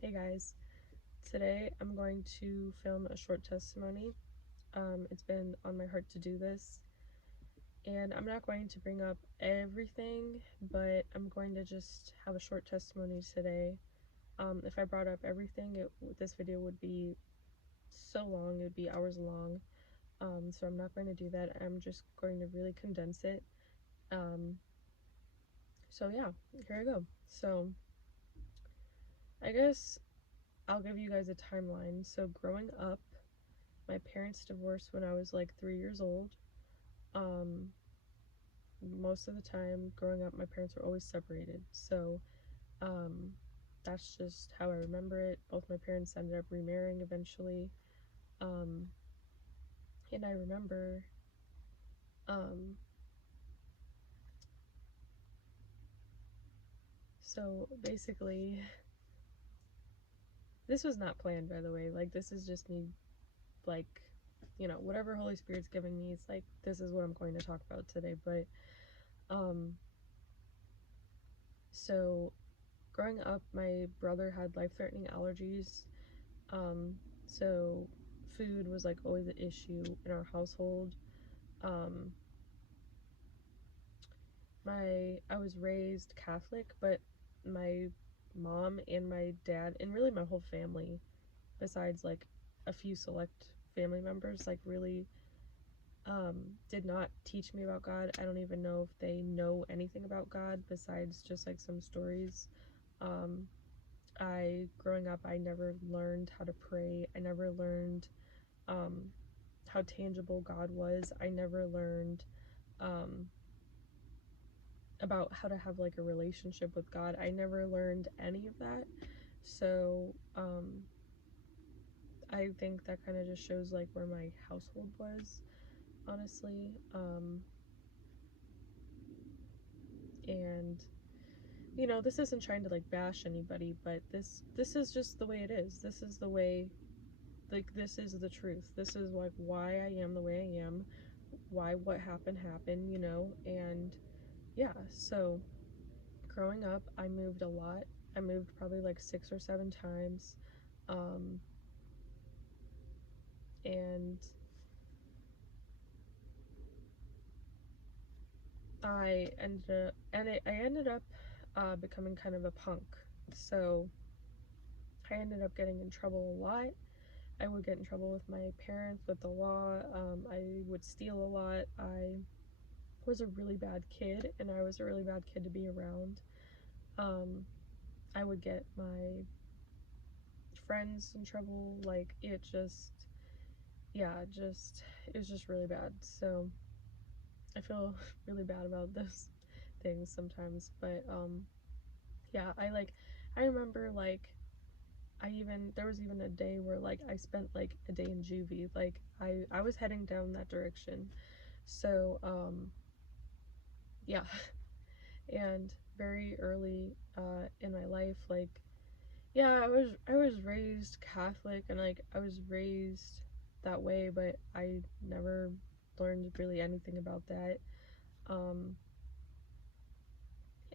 Hey guys, today I'm going to film a short testimony. It's been on my heart to do this, and I'm not going to bring up everything, but I'm going to just have a short testimony today. If I brought up everything, this video would be so long, it would be hours long. So I'm not going to do that. I'm just going to really condense it. So yeah, here I go. So I guess I'll give you guys a timeline. So growing up, my parents divorced when I was like 3 years old. Um, Most of the time growing up, my parents were always separated. So um, that's just how I remember it. Both my parents ended up remarrying eventually. Um, and I remember um, so basically, this was not planned, by the way. Like, this is just me, like, whatever Holy Spirit's giving me, it's like, this is what I'm going to talk about today. But um, so growing up, my brother had life-threatening allergies. Um, so food was like always an issue in our household. Um, I was raised Catholic, but my mom and my dad, and really my whole family, besides like a few select family members, like really did not teach me about God. I don't even know if they know anything about God besides just like some stories. Um, Growing up, I never learned how to pray. I never learned um, how tangible God was. I never learned um, about how to have like a relationship with God. I never learned any of that. So I think that kind of just shows like where my household was, honestly. And this isn't trying to like bash anybody, but this is just the way it is. This is the way, like, this is the truth. This is like why I am the way I am, why what happened, and yeah. So growing up, I moved a lot. I moved probably like 6 or 7 times. Um, and I ended up becoming kind of a punk. So I ended up getting in trouble a lot. I would get in trouble with my parents, with the law. I would steal a lot. I was a really bad kid, and I was a really bad kid to be around. I would get my friends in trouble. Like, it was just really bad. So I feel really bad about those things sometimes. But yeah, I remember like there was even a day where like I spent like a day in juvie. Like I was heading down that direction. So yeah. And very early in my life, like, yeah, I was raised Catholic, and like I was raised that way, but I never learned really anything about that. Um,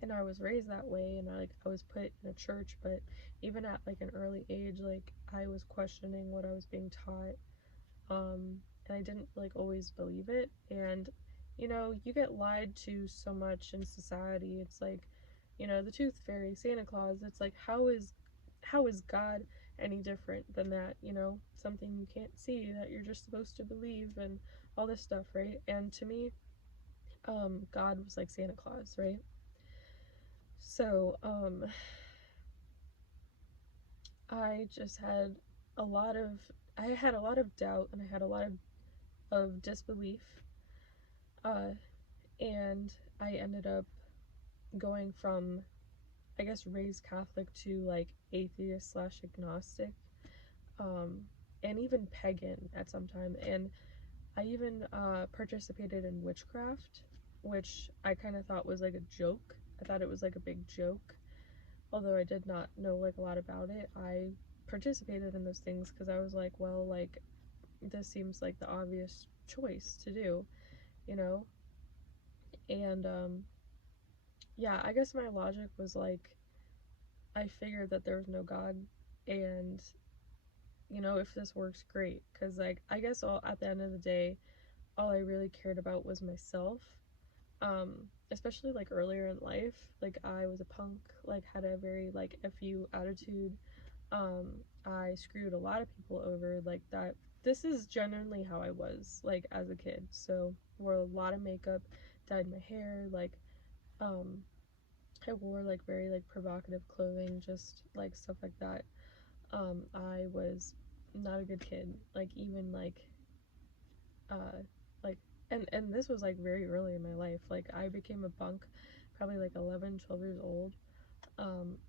and I was raised that way, and I was put in a church, but even at like an early age, like I was questioning what I was being taught. And I didn't like always believe it. And you get lied to so much in society. It's like, the tooth fairy, Santa Claus. It's like, how is God any different than that? Something you can't see that you're just supposed to believe, and all this stuff, right? And to me, God was like Santa Claus, right? So I just had a lot of I had a lot of doubt, and I had a lot of disbelief. Uh, and I ended up going from, I guess, raised Catholic to like atheist slash agnostic, um, and even pagan at some time. And I even participated in witchcraft, which I kind of thought was like a joke. I thought it was like a big joke, although I did not know like a lot about it. I participated in those things because I was like, well, like, this seems like the obvious choice to do, you know? And yeah, I guess my logic was like, I figured that there was no God, and if this works, great, because like I guess at the end of the day, all I really cared about was myself. Especially like earlier in life, like I was a punk, like had a very like fu attitude. I screwed a lot of people over, like that. This is genuinely how I was like as a kid. So wore a lot of makeup, dyed my hair, like um I wore like very like provocative clothing, just like stuff like that. I was not a good kid, like even uh like and this was like very early in my life. Like I became a punk probably like 11, 12 years old.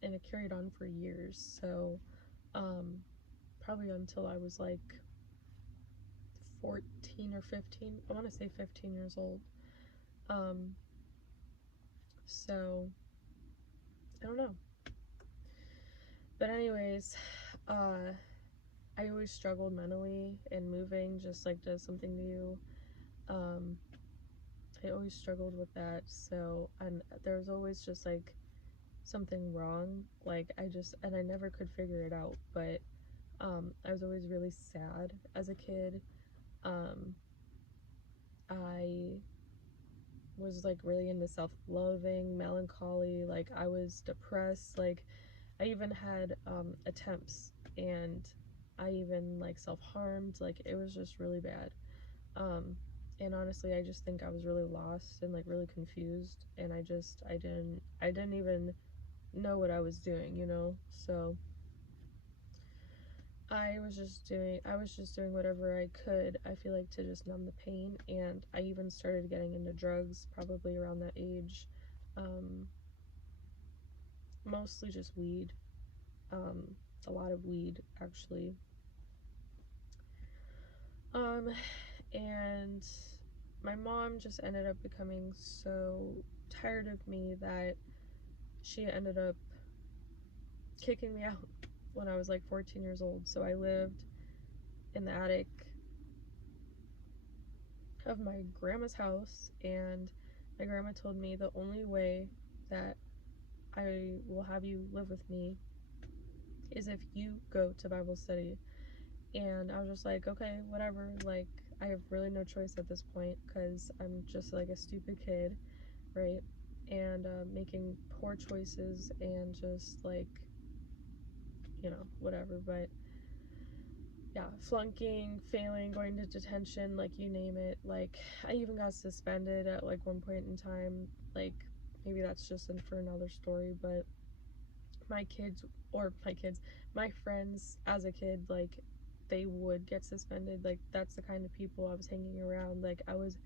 And it carried on for years. So um probably until I was like 14 or 15. I want to say 15 years old. Um so I don't know. But anyways, uh I always struggled mentally, and moving just like does something new. Um I always struggled with that. So, and there was always just like something wrong. Like and I never could figure it out. But I was always really sad as a kid. Um, I was like really into self-loathing, melancholy. Like I was depressed. Like I even had attempts, and I even like self-harmed. Like it was just really bad. Um, and honestly, I just think I was really lost and like really confused, and I didn't even know what I was doing, So I was just doing whatever I could, I feel like, to just numb the pain. And I even started getting into drugs probably around that age. Um, Mostly just weed. Um, a lot of weed, actually. Um, and my mom just ended up becoming so tired of me that she ended up kicking me out when I was like 14 years old. So I lived in the attic of my grandma's house, and my grandma told me the only way that I will have you live with me is if you go to Bible study. And I was just like, okay, whatever. Like, I have really no choice at this point because I'm just like a stupid kid, right? And making poor choices and just like, whatever. But yeah, flunking, failing, going to detention, like you name it. Like I even got suspended at like one point in time. Like maybe that's just for another story, but my kids or my friends as a kid, like they would get suspended. Like that's the kind of people I was hanging around. Like I was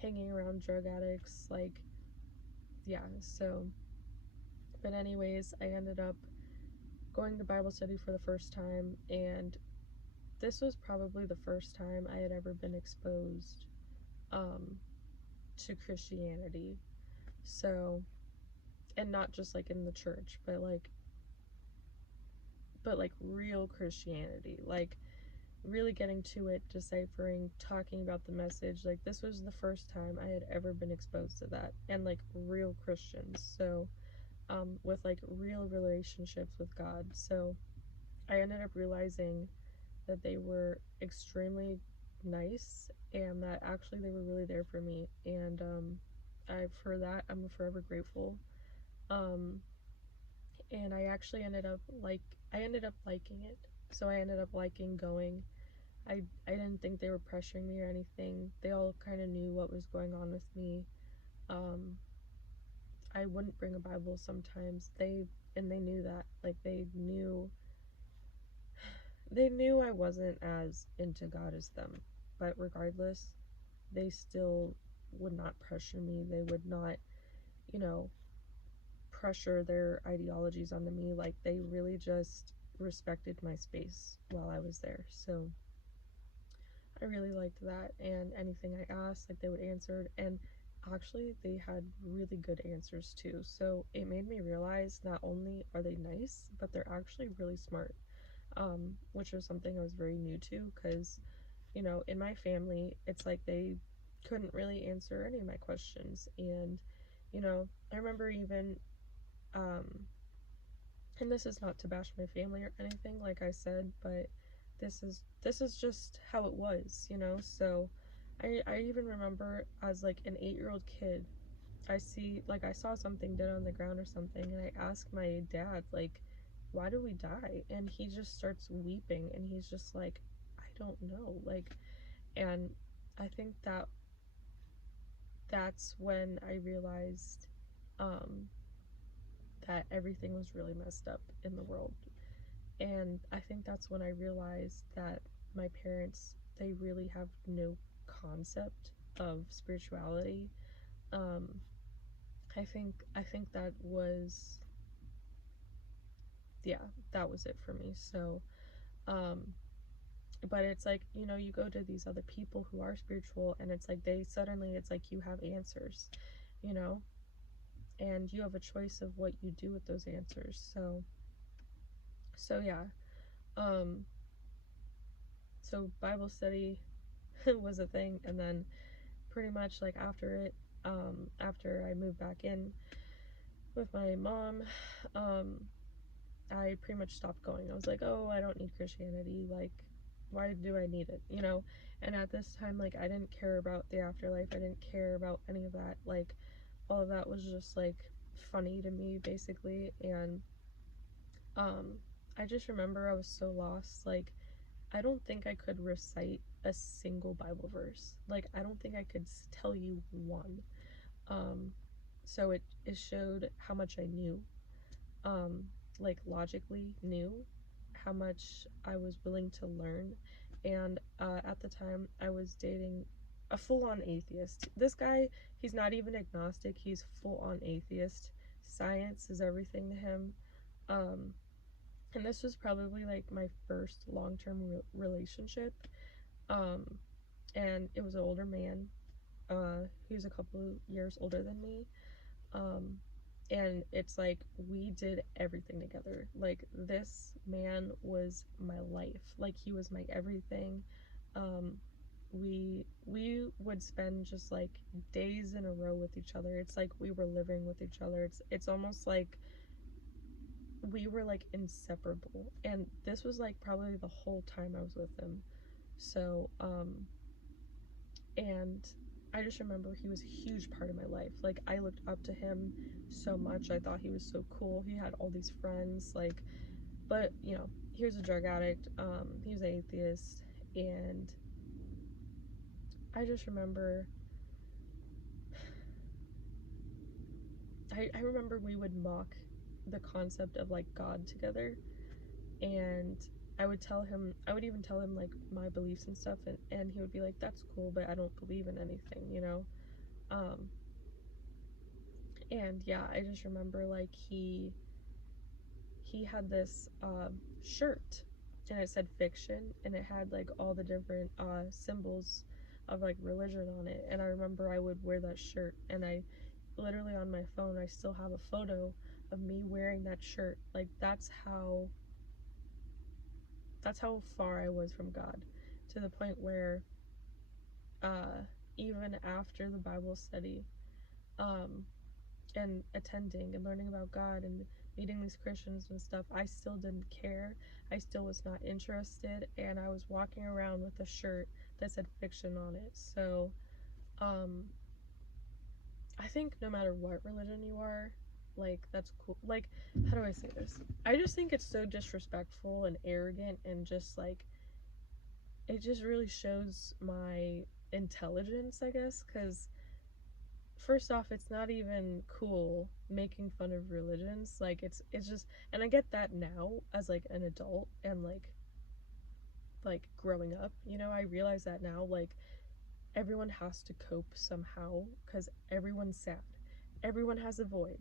hanging around drug addicts, like yeah. So but anyways, I ended up going to Bible study for the first time, and this was probably the first time I had ever been exposed um, to Christianity. So, and not just like in the church, but like real Christianity, like really getting to it, deciphering, talking about the message. Like this was the first time I had ever been exposed to that, and like real Christians. So, with like real relationships with God. So, I ended up realizing that they were extremely nice, and that actually they were really there for me. And for that, I'm forever grateful. Um, and I ended up liking it. So I ended up liking going. I didn't think they were pressuring me or anything. They all kind of knew what was going on with me. Um, I wouldn't bring a Bible sometimes. They knew that. Like they knew I wasn't as into God as them. But regardless, they still would not pressure me. They would not, you know, pressure their ideologies onto me. Like they really just respected my space while I was there. So I really liked that, and anything I asked, like they would answer. And actually they had really good answers too. So it made me realize not only are they nice, but they're actually really smart. Which was something I was very new to, because in my family, it's like they couldn't really answer any of my questions. And I remember even and this is not to bash my family or anything, like I said, but this is just how it was, you know. So I even remember as like an 8-year-old kid, I saw something dead on the ground or something, and I asked my dad, like, why do we die? And he just starts weeping, and he's just like, I don't know, like. And I think that's when I realized um that everything was really messed up in the world. And I think that's when I realized that my parents, they really have no concept of spirituality. um I think that was, yeah, that was it for me. So um but it's like, you know, you go to these other people who are spiritual, and it's like they suddenly, it's like you have answers, you know, and you have a choice of what you do with those answers. So yeah. um so Bible study was a thing, and then pretty much like after it, after I moved back in with my mom, um I pretty much stopped going. I was like, oh, I don't need Christianity. Like, why do I need it? You know? And at this time, like, I didn't care about the afterlife. I didn't care about any of that. Like, all of that was just, like, funny to me, basically. And, um, I just remember I was so lost. Like, I don't think I could recite a single Bible verse. Like, I don't think I could tell you one. Um, so it showed how much I knew, um, like logically knew how much I was willing to learn. And at the time, I was dating a full-on atheist. This guy, he's not even agnostic, he's full-on atheist. Science is everything to him. Um, and this was probably like my first long-term relationship. Um, and it was an older man. He was a couple years older than me. Um, and it's like we did everything together. Like, this man was my life. Like, he was my everything. um we would spend just like days in a row with each other. It's like we were living with each other. It's almost like we were like inseparable, and this was like probably the whole time I was with him. So and I just remember he was a huge part of my life. Like, I looked up to him so much. I thought he was so cool. He had all these friends, like, but you know, he was a drug addict. He was an atheist, and I just remember, I remember we would mock the concept of like God together, and I would even tell him like my beliefs and stuff, and he would be like, that's cool, but I don't believe in anything, you know. Um, and yeah, I just remember like he had this shirt, and it said fiction, and it had like all the different symbols of like religion on it. And I remember I would wear that shirt, and I literally, on my phone, I still have a photo of me wearing that shirt. Like, that's how far I was from God, to the point where uh even after the Bible study, um and attending and learning about God and meeting these Christians and stuff, I still didn't care. I still was not interested, and I was walking around with a shirt that said fiction on it. So, um, I think no matter what religion you are, like, that's cool. Like, how do I say this? I just think it's so disrespectful and arrogant, and just like, it just really shows my intelligence, I guess, because first off, it's not even cool making fun of religions. Like, it's just, and I get that now as like an adult, and like growing up, you know, I realize that now, like, everyone has to cope somehow, because everyone's sad, everyone has a void,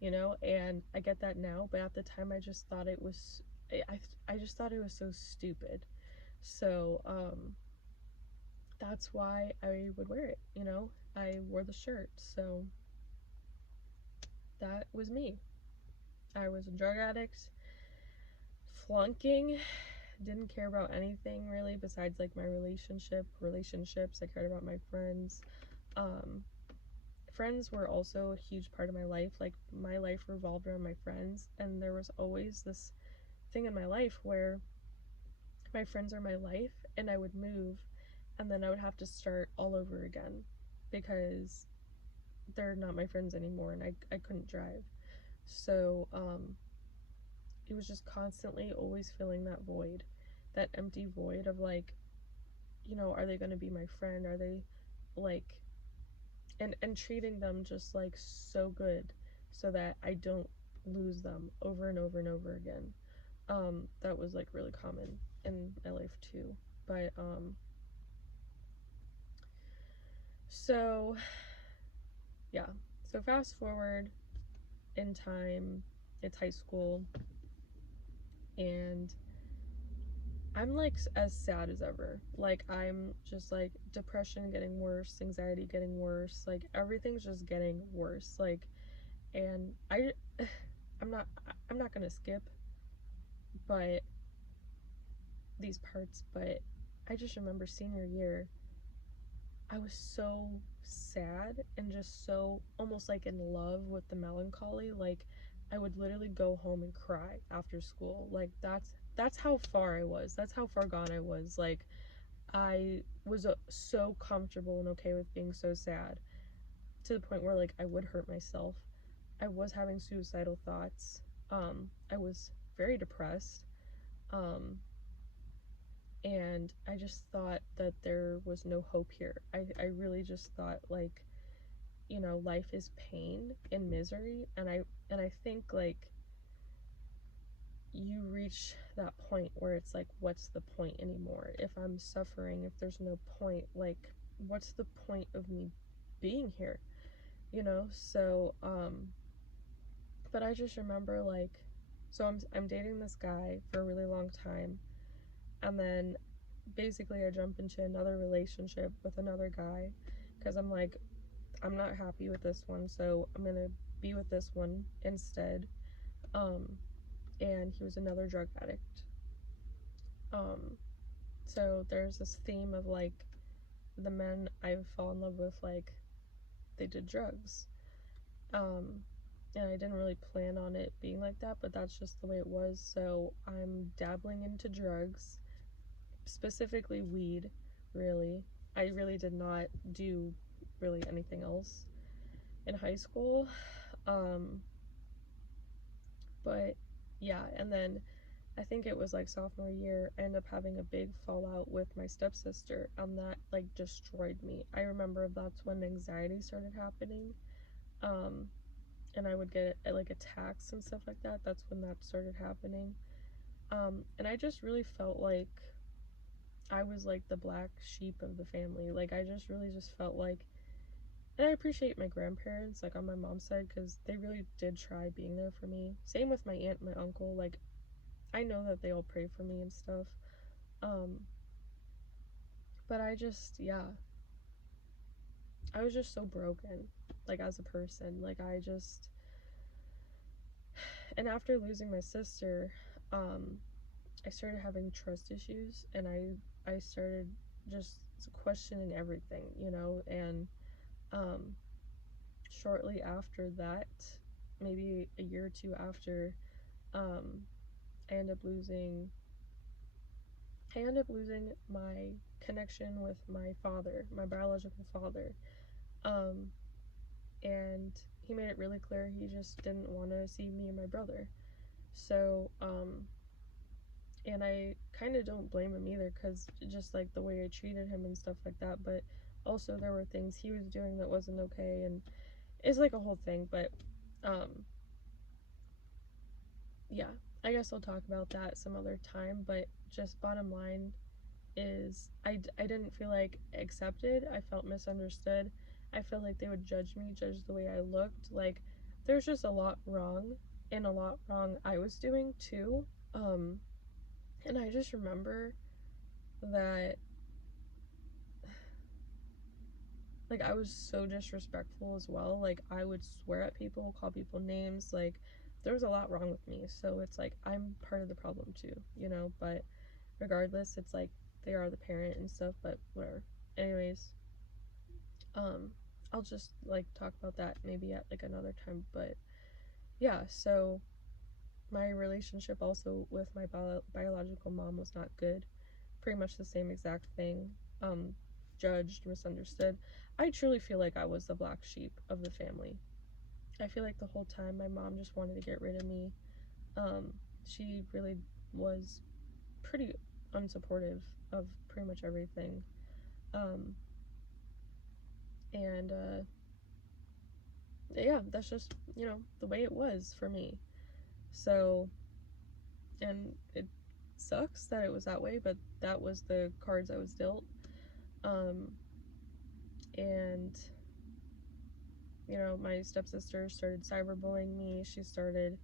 you know. And I get that now, but at the time I just thought it was, I just thought it was so stupid. So that's why I would wear it, you know. I wore the shirt. So that was me. I was a drug addict, flunking, didn't care about anything really besides like my relationships. I cared about my friends. friends were also a huge part of my life. Like, my life revolved around my friends, and there was always this thing in my life where my friends are my life, and I would move, and then I would have to start all over again because they're not my friends anymore, and I couldn't drive. So it was just constantly always filling that void, that empty void of, like, are they going to be my friend? Are they, like, and treating them just, like, so good so that I don't lose them over and over and over again. That was, like, really common in my life too. But so yeah, so fast forward in time, it's high school, and I'm, like, as sad as ever. Like, I'm just, like, depression getting worse, anxiety getting worse, like, everything's just getting worse. Like, and I'm not I'm not gonna skip but these parts, but I just remember senior year, I was so sad and just so almost like in love with the melancholy. Like, I would literally go home and cry after school. Like, that's how far I was. That's how far gone I was. Like, I was so comfortable and okay with being so sad, to the point where, like, I would hurt myself. I was having suicidal thoughts. I was very depressed. And I just thought that there was no hope here. I really just thought, like, life is pain and misery, and I think, like, you reach that point where it's like, what's the point anymore? If I'm suffering, if there's no point, like, what's the point of me being here? So but I just remember, like, so I'm dating this guy for a really long time, and then basically I jump into another relationship with another guy because I'm like, I'm not happy with this one, so I'm gonna be with this one instead. And he was another drug addict. So there's this theme of, like, the men I fall in love with, like, they did drugs. And I didn't really plan on it being like that, but that's just the way it was. So I'm dabbling into drugs, specifically weed, really. I really did not do really anything else in high school. But yeah, and then I think it was like sophomore year, I ended up having a big fallout with my stepsister, and that, like, destroyed me. I remember that's when anxiety started happening. And I would get, like, attacks and stuff like that. That's when that started happening. And I just really felt like I was, like, the black sheep of the family. Like, I just really just felt like, and I appreciate my grandparents, like, on my mom's side, because they really did try being there for me. Same with my aunt and my uncle. Like, I know that they all pray for me and stuff. Um, but yeah, I was just so broken, like, as a person. Like, and after losing my sister, I started having trust issues, and I started just questioning everything, and shortly after that, maybe a year or two after, um, I ended up losing my connection with my father, my biological father. Um, and he made it really clear he just didn't want to see me and my brother. So, and I kind of don't blame him either, because just, like, the way I treated him and stuff like that, but also there were things he was doing that wasn't okay, and it's, like, a whole thing. But yeah, I guess I'll talk about that some other time. But just bottom line is, I didn't feel, like, accepted. I felt misunderstood. I felt like they would judge me, judge the way I looked. Like, there's just a lot wrong, and a lot wrong I was doing too. And I just remember that, like, I was so disrespectful as well. Like, I would swear at people, call people names. Like, there was a lot wrong with me. So it's like, I'm part of the problem too, But regardless, it's like, they are the parent and stuff, but whatever. Anyways, I'll just like talk about that maybe at like another time. But yeah, so my relationship also with my biological mom was not good. Pretty much the same exact thing. Um, Judged, misunderstood. I truly feel like I was the black sheep of the family. I feel like the whole time my mom just wanted to get rid of me. She really was pretty unsupportive of pretty much everything. Um, and yeah, that's just, the way it was for me. So, and it sucks that it was that way, but that was the cards I was dealt. Um, and, my stepsister started cyberbullying me. She started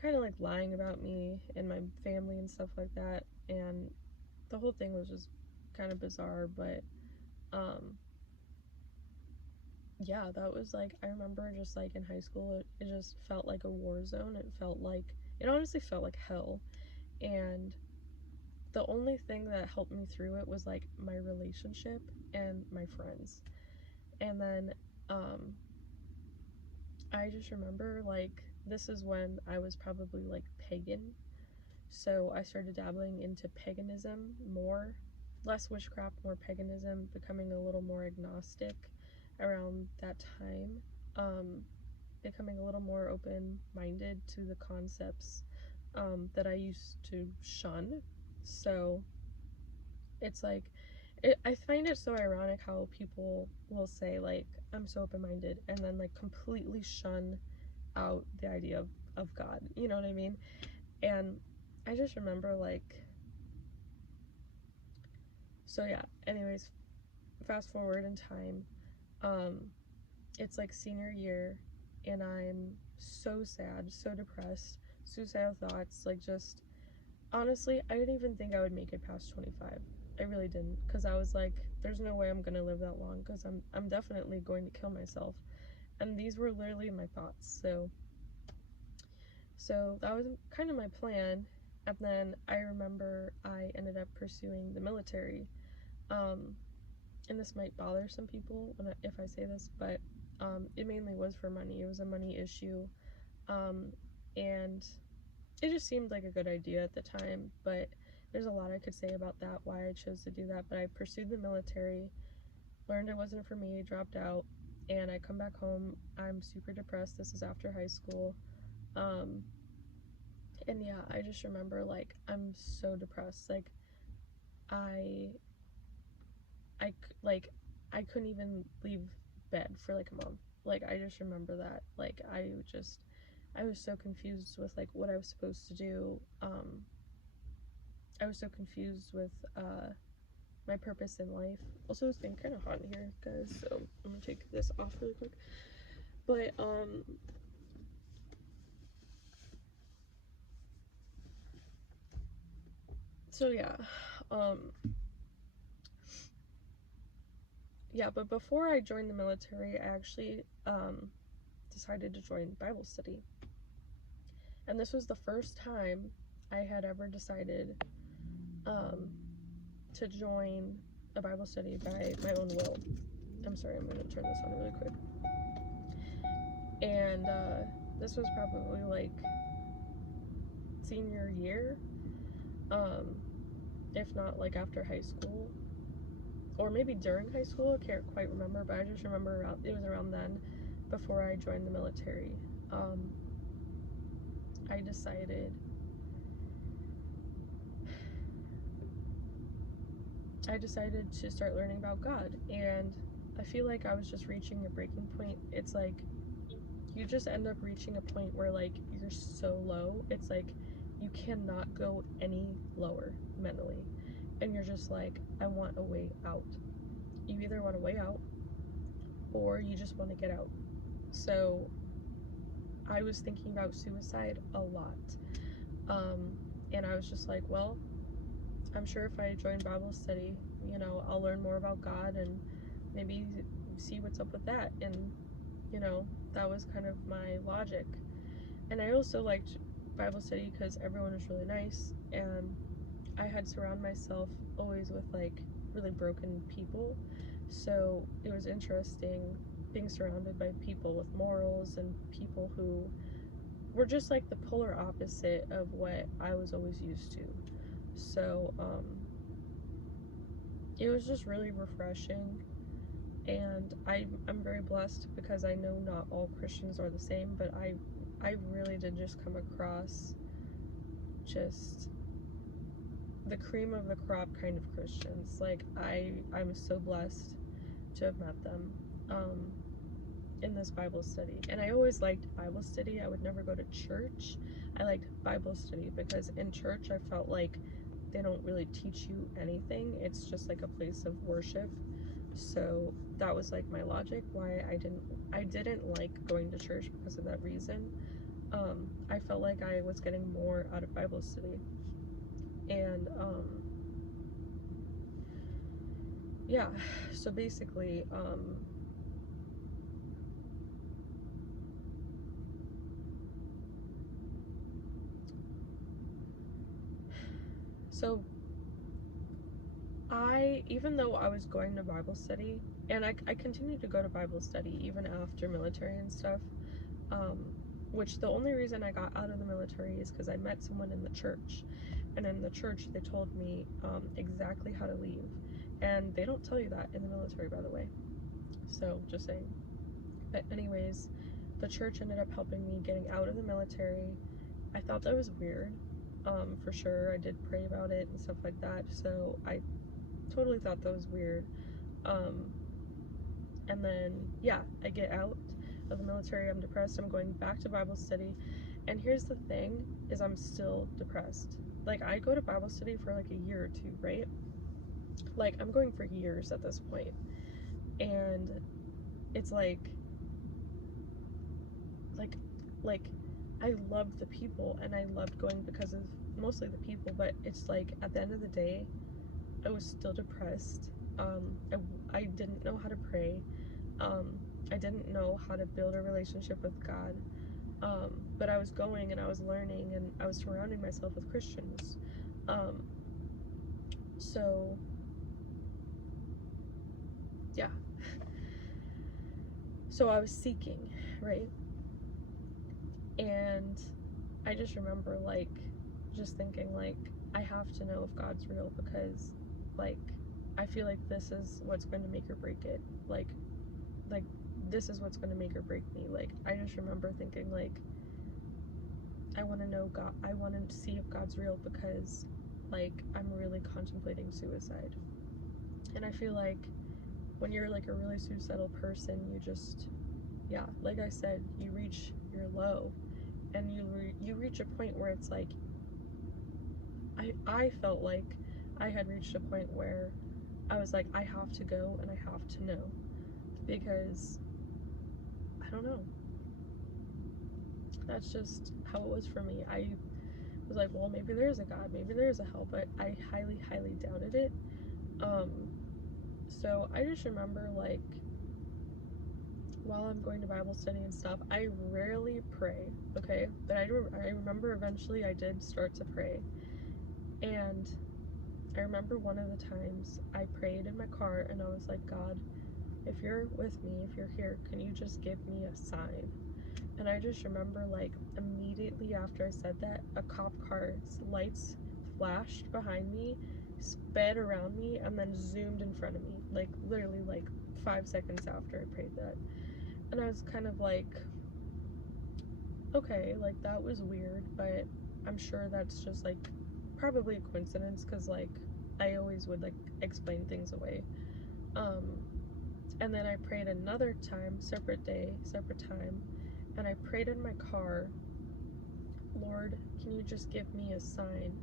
kind of like lying about me and my family and stuff like that. And the whole thing was just kind of bizarre, but yeah, that was like, I remember just like in high school, it just felt like a war zone. It honestly felt like hell. And the only thing that helped me through it was like my relationship and my friends. And then I just remember like this is when I was probably like pagan. So I started dabbling into paganism more, less witchcraft, more paganism, becoming a little more agnostic around that time. Becoming a little more open-minded to the concepts that I used to shun. So it's like, I find it so ironic how people will say like, I'm so open-minded, and then like completely shun out the idea of God, you know what I mean? And I just remember like, so yeah, anyways, fast forward in time, um, it's like senior year, and I'm so sad, so depressed, suicidal thoughts, like just, honestly, I didn't even think I would make it past 25. I really didn't, because I was like, there's no way I'm gonna live that long, because I'm definitely going to kill myself. And these were literally my thoughts. So that was kind of my plan. And then I remember I ended up pursuing the military. Um, and this might bother some people if I say this, but it mainly was for money. It was a money issue. Um, and it just seemed like a good idea at the time, but there's a lot I could say about that, why I chose to do that. But I pursued the military, learned it wasn't for me, dropped out, and I come back home. I'm super depressed. This is after high school. Um, and yeah, I just remember like I'm so depressed. Like I I like I couldn't even leave bed for like a month. Like I just remember that. Like I was so confused with like what I was supposed to do. I was so confused with my purpose in life. Also, it's been kind of hot in here, guys, so I'm gonna take this off really quick. But so yeah, but before I joined the military, I actually decided to join Bible study. And this was the first time I had ever decided to join a Bible study by my own will. I'm sorry, I'm going to turn this on really quick. And this was probably like senior year, if not like after high school, or maybe during high school. I can't quite remember, but I just remember it was around then, before I joined the military. I decided to start learning about God, and I feel like I was just reaching a breaking point. It's like you just end up reaching a point where like you're so low, it's like you cannot go any lower mentally, and you're just like, I want a way out. You either want a way out or you just want to get out. So I was thinking about suicide a lot, and I was just like, well, I'm sure if I join Bible study, I'll learn more about God and maybe see what's up with that. And that was kind of my logic. And I also liked Bible study because everyone was really nice, and I had surrounded myself always with like really broken people. So it was interesting being surrounded by people with morals and people who were just like the polar opposite of what I was always used to. So it was just really refreshing, and I'm very blessed because I know not all Christians are the same, but I really did just come across just the cream of the crop kind of Christians. Like I'm so blessed to have met them in this Bible study. And I always liked Bible study. I would never go to church. I liked Bible study because in church I felt like they don't really teach you anything. It's just like a place of worship. So that was like my logic why I didn't like going to church because of that reason. I felt like I was getting more out of Bible study. And yeah, so basically so even though I was going to Bible study, and I continued to go to Bible study even after military and stuff, which the only reason I got out of the military is because I met someone in the church, and in the church they told me exactly how to leave, and they don't tell you that in the military, by the way, so just saying. But anyways, the church ended up helping me getting out of the military. I thought that was weird, for sure. I did pray about it and stuff like that, so I totally thought that was weird. And then, yeah, I get out of the military, I'm depressed, I'm going back to Bible study, and here's the thing, is I'm still depressed. Like, I go to Bible study for like a year or two, right? Like, I'm going for years at this point, and it's like, I loved the people, and I loved going because of mostly the people, but it's like, at the end of the day, I was still depressed. I didn't know how to pray. I didn't know how to build a relationship with God. But I was going and I was learning and I was surrounding myself with Christians. So, yeah. So I was seeking, right? And I just remember, like, just thinking, like, I have to know if God's real because, like, I feel like this is what's going to make or break it. Like this is what's going to make or break me. Like, I just remember thinking, like, I want to know God. I want to see if God's real because, like, I'm really contemplating suicide. And I feel like when you're, like, a really suicidal person, you just, yeah, like I said, you reach your low. And you reach a point where it's like, I felt like I had reached a point where I was like, I have to go and I have to know. Because, I don't know. That's just how it was for me. I was like, well, maybe there's a God, maybe there's a hell, but I highly, highly doubted it. So I just remember, like, while I'm going to Bible study and stuff, I rarely pray, okay? But I remember eventually I did start to pray. And I remember one of the times I prayed in my car and I was like, God, if you're with me, if you're here, can you just give me a sign? And I just remember, like, immediately after I said that, a cop car's lights flashed behind me, sped around me, and then zoomed in front of me. Like, literally, like, 5 seconds after I prayed that. And I was kind of like, okay, like, that was weird, but I'm sure that's just, like, probably a coincidence, because, like, I always would, like, explain things away. And then I prayed another time, separate day, separate time, and I prayed in my car, Lord, can you just give me a sign?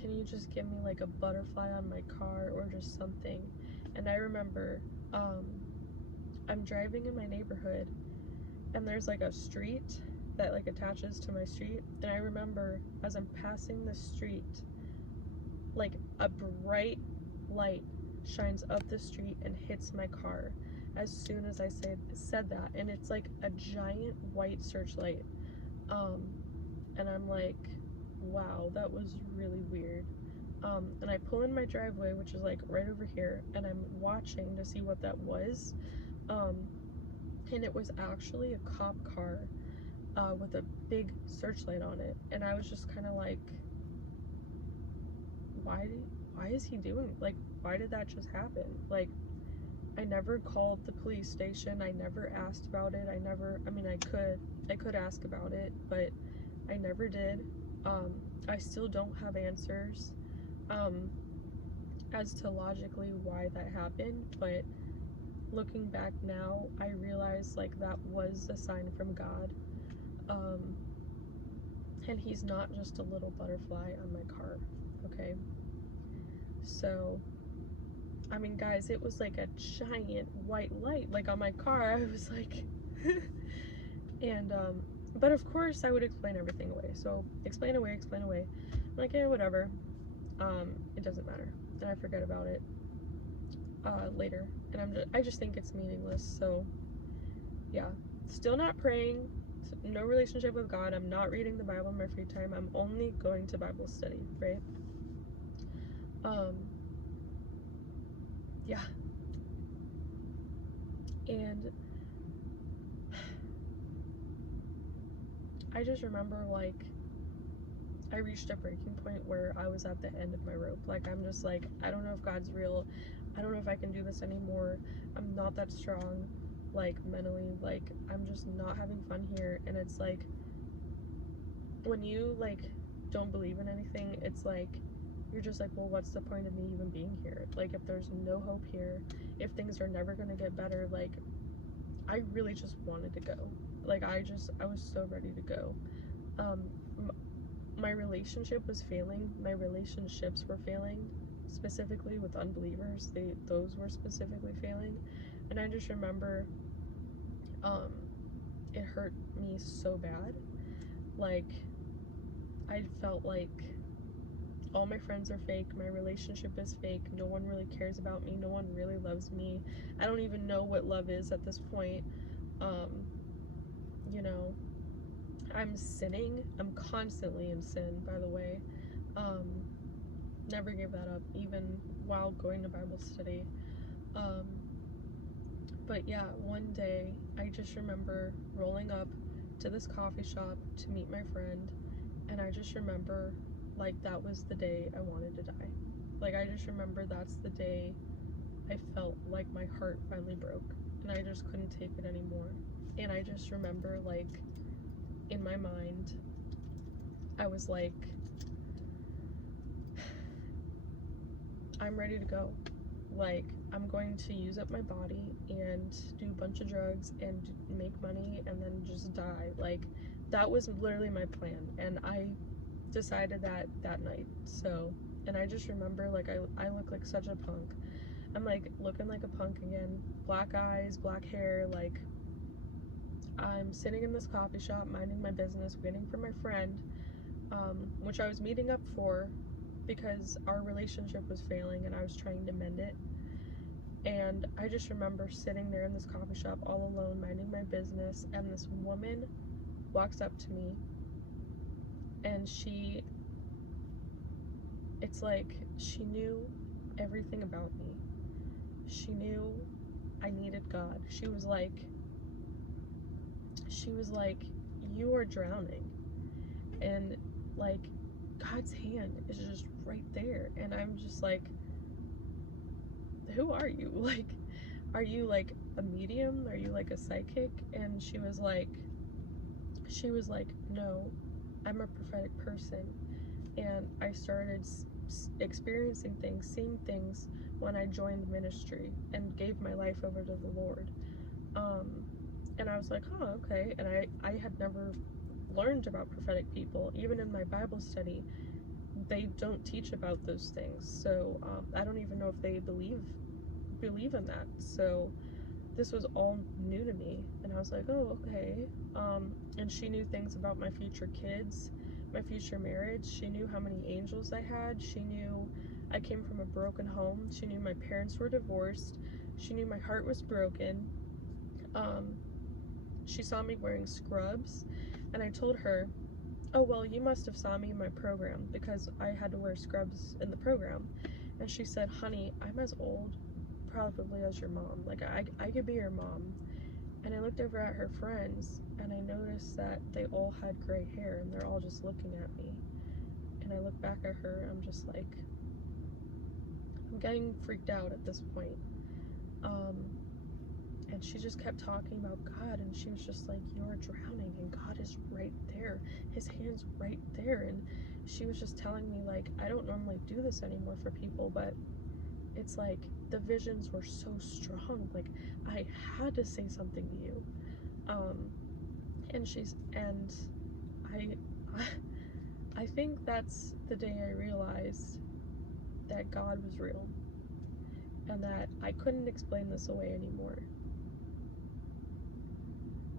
Can you just give me, like, a butterfly on my car or just something? And I remember, I'm driving in my neighborhood, and there's, like, a street that, like, attaches to my street, and I remember as I'm passing the street, like, a bright light shines up the street and hits my car as soon as I said that, and it's like a giant white searchlight, and I'm like, wow, that was really weird. And I pull in my driveway, which is like right over here, and I'm watching to see what that was. And it was actually a cop car with a big searchlight on it. And I was just kind of like, why is he doing, like, why did that just happen? Like, I never called the police station. I never asked about it. I mean, I could ask about it, but I never did. I still don't have answers as to logically why that happened, but looking back now, I realize, like, that was a sign from God. And he's not just a little butterfly on my car, okay? So, I mean, guys, it was like a giant white light, like, on my car. I was like, and, but of course I would explain everything away. So, explain away. I'm like, yeah, whatever. It doesn't matter. And I forget about it, later. And I just think it's meaningless. So, yeah. Still not praying. No relationship with God. I'm not reading the Bible in my free time. I'm only going to Bible study, right? Yeah. And I just remember, like, I reached a breaking point where I was at the end of my rope. Like, I'm just like, I don't know if God's real. I don't know if I can do this anymore. I'm not that strong, like, mentally. Like, I'm just not having fun here. And it's like, when you, like, don't believe in anything, it's like, you're just like, well, what's the point of me even being here? Like, if there's no hope here, if things are never gonna get better, like, I really just wanted to go. Like, I was so ready to go. My relationship was failing. My relationships were failing, specifically with unbelievers. Those were specifically failing. And I just remember, it hurt me so bad. Like, I felt like all my friends are fake, my relationship is fake, no one really cares about me, no one really loves me. I don't even know what love is at this point. You know, I'm sinning. I'm constantly in sin, by the way. Never gave that up, even while going to Bible study. But yeah, one day I just remember rolling up to this coffee shop to meet my friend, and I just remember, like, that was the day I wanted to die. Like, I just remember that's the day I felt like my heart finally broke, and I just couldn't take it anymore. And I just remember, like, in my mind, I was like, I'm ready to go. Like, I'm going to use up my body and do a bunch of drugs and make money and then just die. Like, that was literally my plan, and I decided that night. So, and I just remember, like, I look like such a punk. I'm, like, looking like a punk again. Black eyes, black hair. Like, I'm sitting in this coffee shop, minding my business, waiting for my friend, which I was meeting up for because our relationship was failing and I was trying to mend it. And I just remember sitting there in this coffee shop all alone, minding my business, and this woman walks up to me, and it's like she knew everything about me. She knew I needed God. She was like, you are drowning, and, like, God's hand is just right there. And I'm just like, who are you? Like, are you, like, a medium? Are you, like, a psychic? And she was like, no, I'm a prophetic person. And I started experiencing things, seeing things when I joined ministry and gave my life over to the Lord. And I was like, oh, okay. And I had never learned about prophetic people. Even in my Bible study, they don't teach about those things. So I don't even know if they believe in that. So this was all new to me, and I was like, oh, okay. And she knew things about my future kids, my future marriage. She knew how many angels I had. She knew I came from a broken home. She knew my parents were divorced. She knew my heart was broken. She saw me wearing scrubs, and I told her, oh, well, you must have saw me in my program, because I had to wear scrubs in the program. And she said, honey, I'm as old probably as your mom. Like, I could be your mom. And I looked over at her friends, and I noticed that they all had gray hair, and they're all just looking at me. And I look back at her, I'm just like, I'm getting freaked out at this point. And she just kept talking about God, and she was just like, you're drowning, and God is right there. His hand's right there. And she was just telling me, like, I don't normally do this anymore for people, but it's like the visions were so strong. Like, I had to say something to you. And I think that's the day I realized that God was real, and that I couldn't explain this away anymore.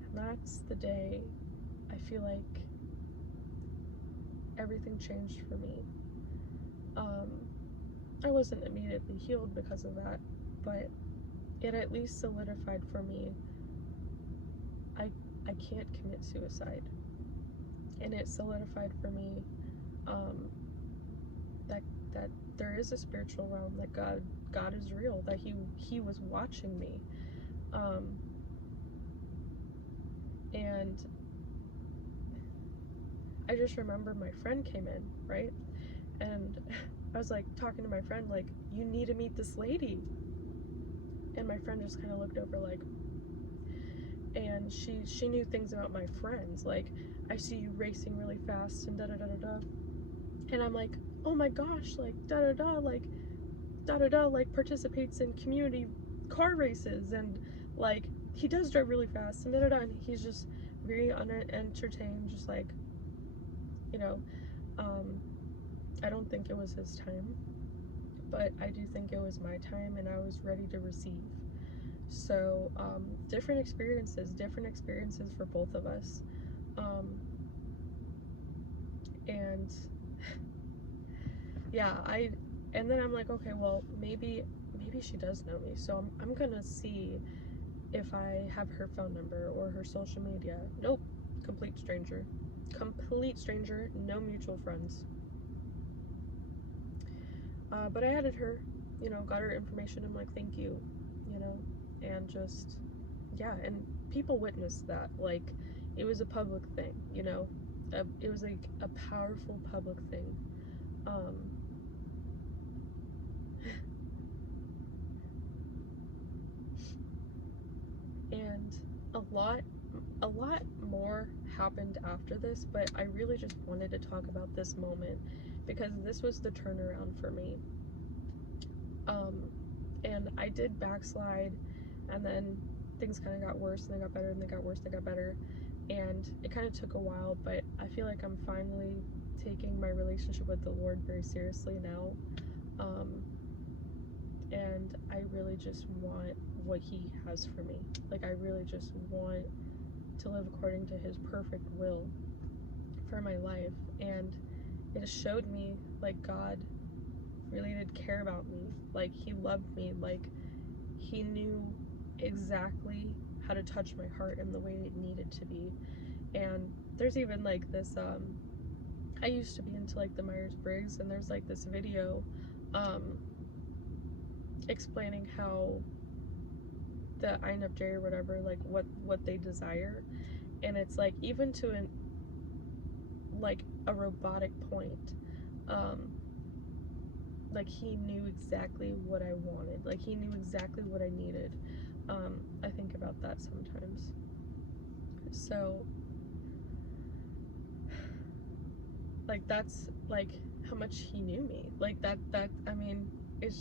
And that's the day I feel like everything changed for me. I wasn't immediately healed because of that, but it at least solidified for me I can't commit suicide. And it solidified for me that there is a spiritual realm, that God is real, that he was watching me. And I just remember my friend came in, right? And I was like talking to my friend, like, you need to meet this lady. And my friend just kind of looked over, like, and she knew things about my friends, like, I see you racing really fast and da da da da da. And I'm like, oh my gosh, like, da da da, like, da da da, like, participates in community car races, and like, he does drive really fast and da da da. And he's just very unentertained, just like, you know, I don't think it was his time, but I do think it was my time, and I was ready to receive. So different experiences for both of us. And yeah, and then I'm like, okay, well, maybe she does know me, so I'm gonna see if I have her phone number or her social media. Nope, complete stranger, no mutual friends. But I added her, got her information. I'm like, thank you, and just, yeah, and people witnessed that. Like, it was a public thing, it was like a powerful public thing. And a lot more happened after this, but I really just wanted to talk about this moment because this was the turnaround for me. And I did backslide, and then things kind of got worse, and they got better, and they got worse, they got better, and it kind of took a while, but I feel like I'm finally taking my relationship with the Lord very seriously now. And I really just want what He has for me. Like, I really just want to live according to His perfect will for my life. And it showed me, like, God really did care about me. Like, He loved me. Like, He knew exactly how to touch my heart in the way it needed to be. And there's even, like, this, I used to be into, like, the Myers-Briggs, and there's, like, this video, explaining how the INFJ or whatever, like, what they desire. And it's, like, even to a robotic point, like, He knew exactly what I wanted. Like, He knew exactly what I needed. I think about that sometimes. So, like, that's, like, how much He knew me. Like, that, I mean, it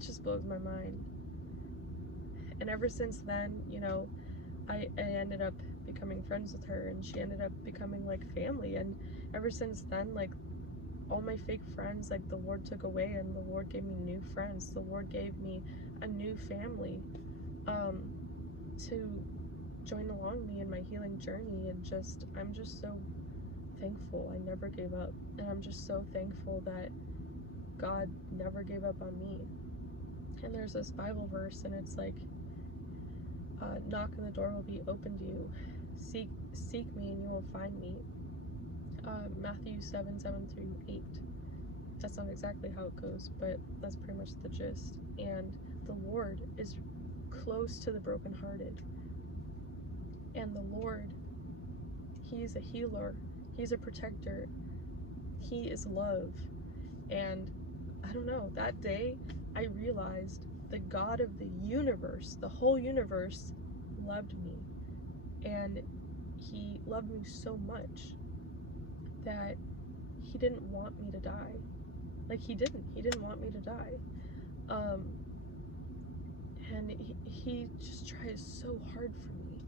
just blows my mind. And ever since then, I ended up becoming friends with her, and she ended up becoming, like, family. And ever since then, like, all my fake friends, like, the Lord took away, and the Lord gave me new friends. The Lord gave me a new family, to join along me in my healing journey. And I'm just so thankful I never gave up. And I'm just so thankful that God never gave up on me. And there's this Bible verse, and it's like, knock and the door will be open to you. Seek seek me and you will find me. Matthew 7:7-8. That's not exactly how it goes, but that's pretty much the gist. And the Lord is close to the brokenhearted. And the Lord, He's a healer, He's a protector, He is love. And I don't know, that day I realized the God of the universe, the whole universe, loved me. And He loved me so much that He didn't want me to die. Like, He didn't want me to die. And he just tries so hard for me,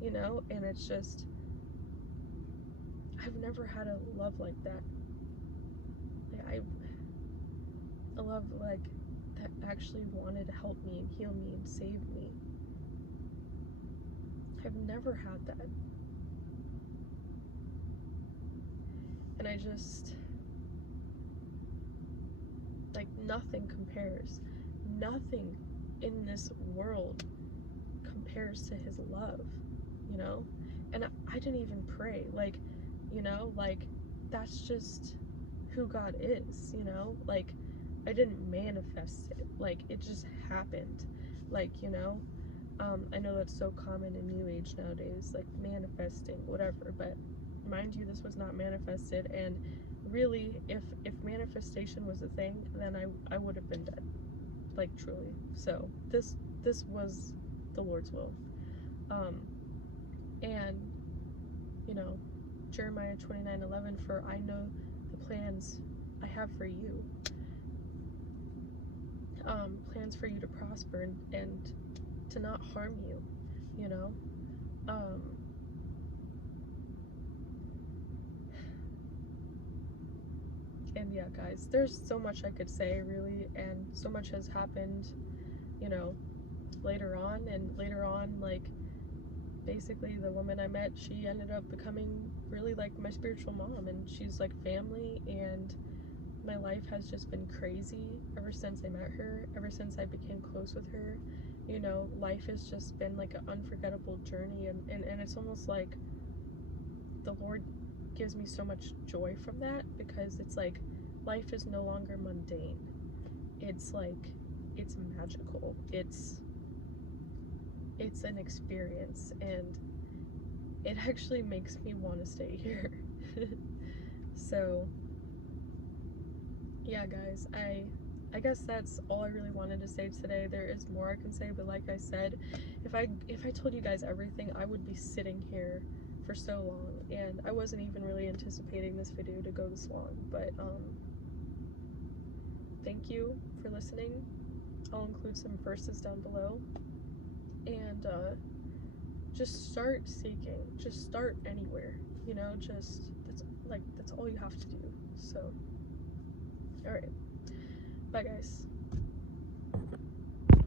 you know? And it's just, I've never had a love like that. Like, a love like that actually wanted to help me and heal me and save me. I've never had that. And I just, like, nothing compares. Nothing in this world compares to His love, you know? And I didn't even pray, like, you know, like, that's just who God is, you know? Like, I didn't manifest it, like, it just happened, like, you know? I know that's so common in New Age nowadays, like, manifesting, whatever, but mind you, this was not manifested. And really, if manifestation was a thing, then I would have been dead, like, truly. So this was the Lord's will. And you know, Jeremiah 29:11, for I know the plans I have for you, plans for you to prosper and to not harm you, you know. And yeah, guys, there's so much I could say, really, and so much has happened, you know, later on. And later on, like, basically the woman I met, she ended up becoming really like my spiritual mom, and she's like family. And my life has just been crazy ever since I met her, ever since I became close with her. You know, life has just been like an unforgettable journey, and it's almost like the Lord gives me so much joy from that, because it's like life is no longer mundane. It's like, it's magical. It's an experience, and it actually makes me want to stay here. So yeah, guys, I guess that's all I really wanted to say today. There is more I can say, but like I said, if I told you guys everything, I would be sitting here for so long, and I wasn't even really anticipating this video to go this long. But thank you for listening. I'll include some verses down below, and just start seeking. Just start anywhere, you know. Just, that's all you have to do. So, all right, bye guys.